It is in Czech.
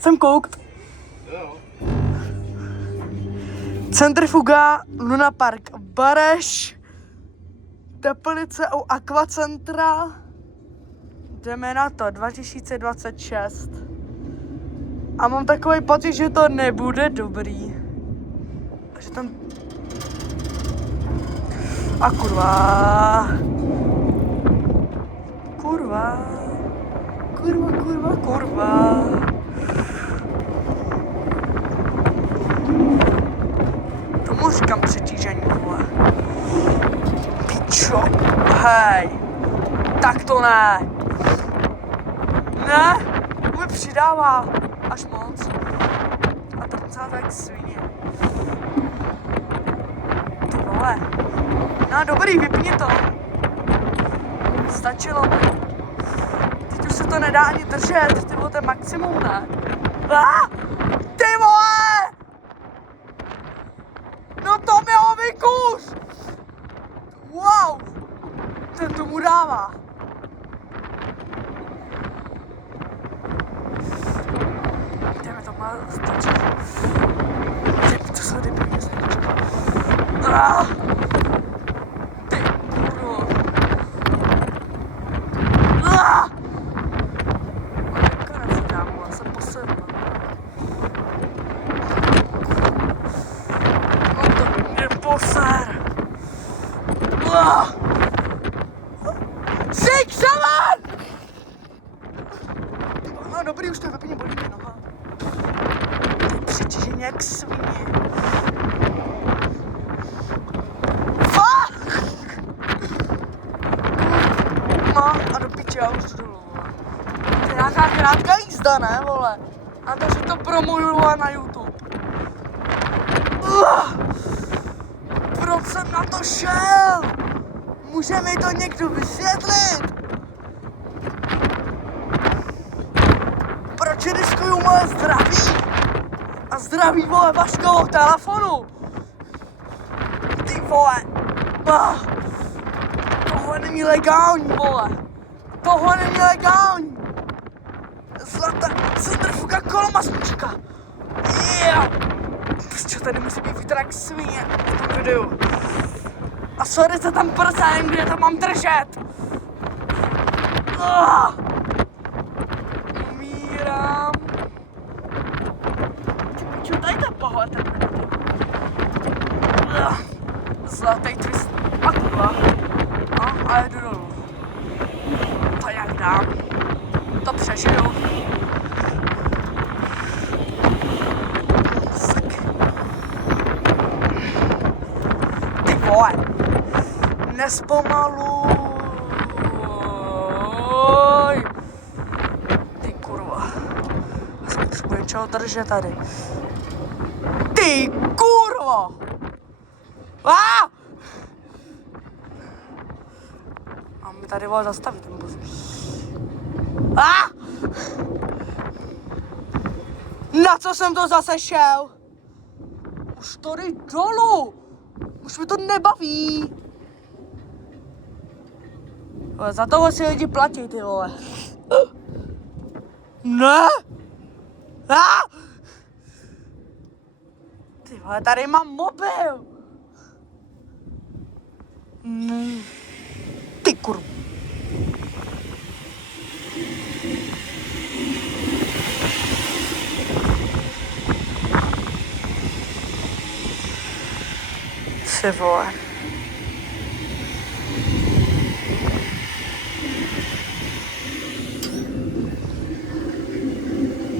Jsem koukt. Centrifuga, Luna Park, Bareš, Teplice u Aquacentra. Jdeme na to, 2026. A mám takový pocit, že to nebude dobrý. A že tam... A kurva. Kurva. Kurva, kurva, kurva. Tomu říkám přetížení, vole. Pičo. Hej. Tak to ne. Ne. Můj přidává. Až moc. A trcá tak svině. Ty vole. No dobrý, vypni to. Stačilo mi. Teď už se to nedá ani držet. Ty vole, to je maximum, ne? Ty vole! No to mi ho vykuř! Wow! Ten tomu dává. Jdeme to má stačit. Ty, to se debilně zničí. Ty kurvo. Konec dámu, já jsem posedla. No to mě poser. Six, seven! No dobrý, už to vypně, bolí mě noha. Přetížení jak svině. Fuck! No a do piče, já už jdu dolů, vole. To je nějaká krátká jízda, ne, vole? A to, že to promuju, vole, na YouTube. Proč jsem na to šel? Může mi to někdo vysvětlit? Proč riskuju moje zdraví? A zdraví, vole, Vaškovo telefonu? Ty vole. Tohle není legální, vole. Tohle není legální. Zlatá centrifuga kolomasnička. Čo tady musí být vítr jak svině v tom videu. A sorry, se tam prsám, kde to mám držet. Umírám. Čo tady ta pohled? Zlatý twist. A kurva. A jedu dolů. To jak dám. To přežiju. Ty vole. Nespomaluj. Ty kurva. Já se potřebuji něčeho držet tady. Ty kurvo. A mi tady vole zastavit ten bus. Na co jsem to zase šel? Už to jde dolů. Už mi to nebaví. Ale za toho si lidi platí, ty vole. Ne! Ty vole, tady mám mobil. Ty kurva. Ty vole.